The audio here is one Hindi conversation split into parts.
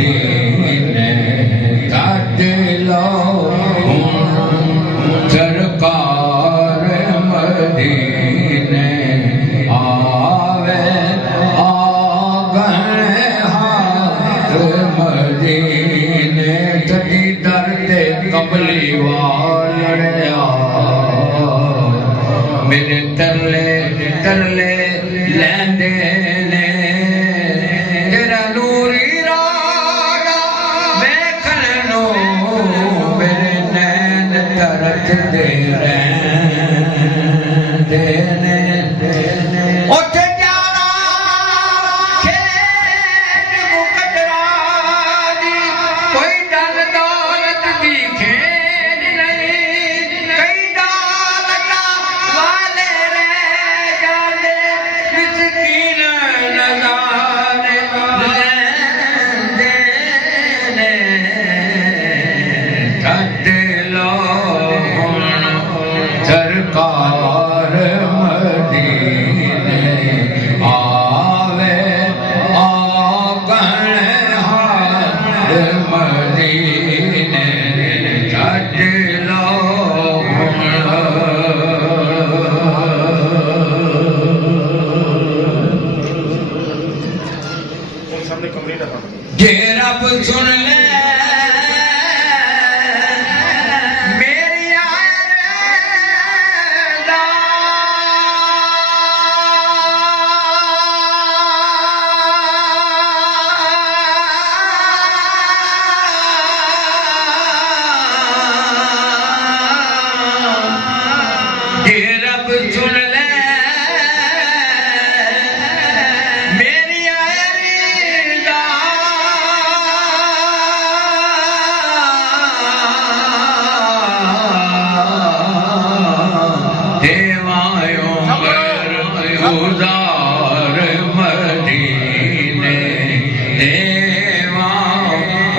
मदीने छड्ड लो सरकार मदीने आवे आगन हाथ मदीने तड़ी दर्दे कमली वालड़िया मेरे तरले तरले लैंदे ने तेरा नूरी रागा देखण नो मेरे नैन तरस दे रहे ने उठ जाना खेत मुकदरा दी कोई धन दौलत दी खेद नहीं कई दौलत वाले रह जाते मिस्कीन नज़ारे लैंदे ने छड्ड लो हुण सरकार मदीने आवे आगन हाथ मदीने छड्ड लो जे रब सुन ले मेरी आयरदा जे रब सुन ले मेरी आयरदा देवायो गुजार मदीने देवा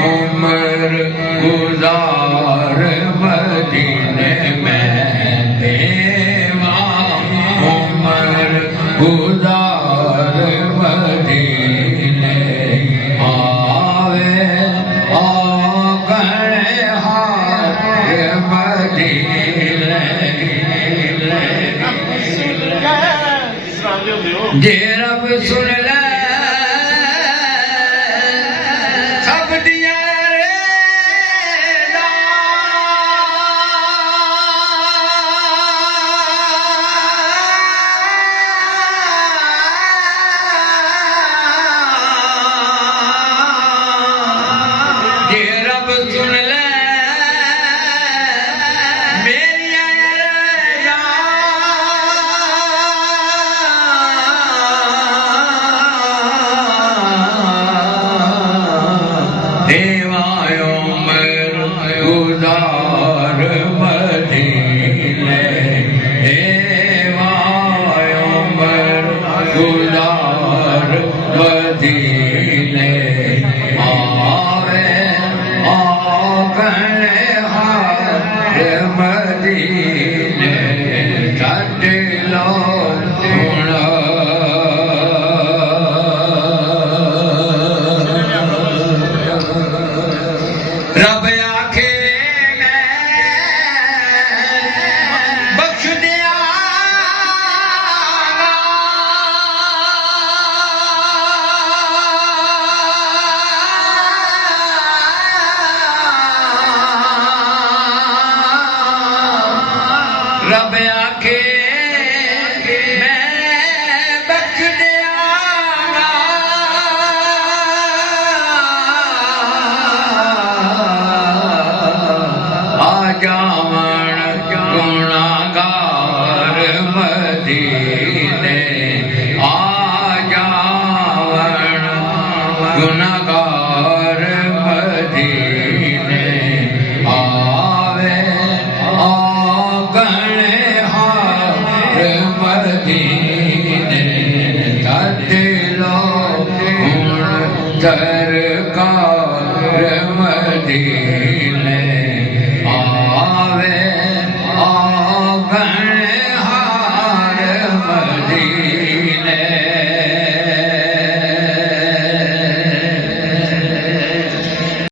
उमर गुजार मदीने में देवा उमर गुजार मदीने आवे आगन हाथ मदीने जे रब सुन ले सब दिया रेदा जे रब सुन ले देवायो मर गुजार मदीने देवायो मर गुजार मदीने आवे आगन हाथ मदीने छड्ड लो हुण रब आखे मैं बख्श दियांगा रब आखे मैं बख्श दियांगा जावण गुनागार मदीने आ जावण गुनागार मदीने आवे आगन हाथ मदीने छड्ड लो हुण सरकार मदीने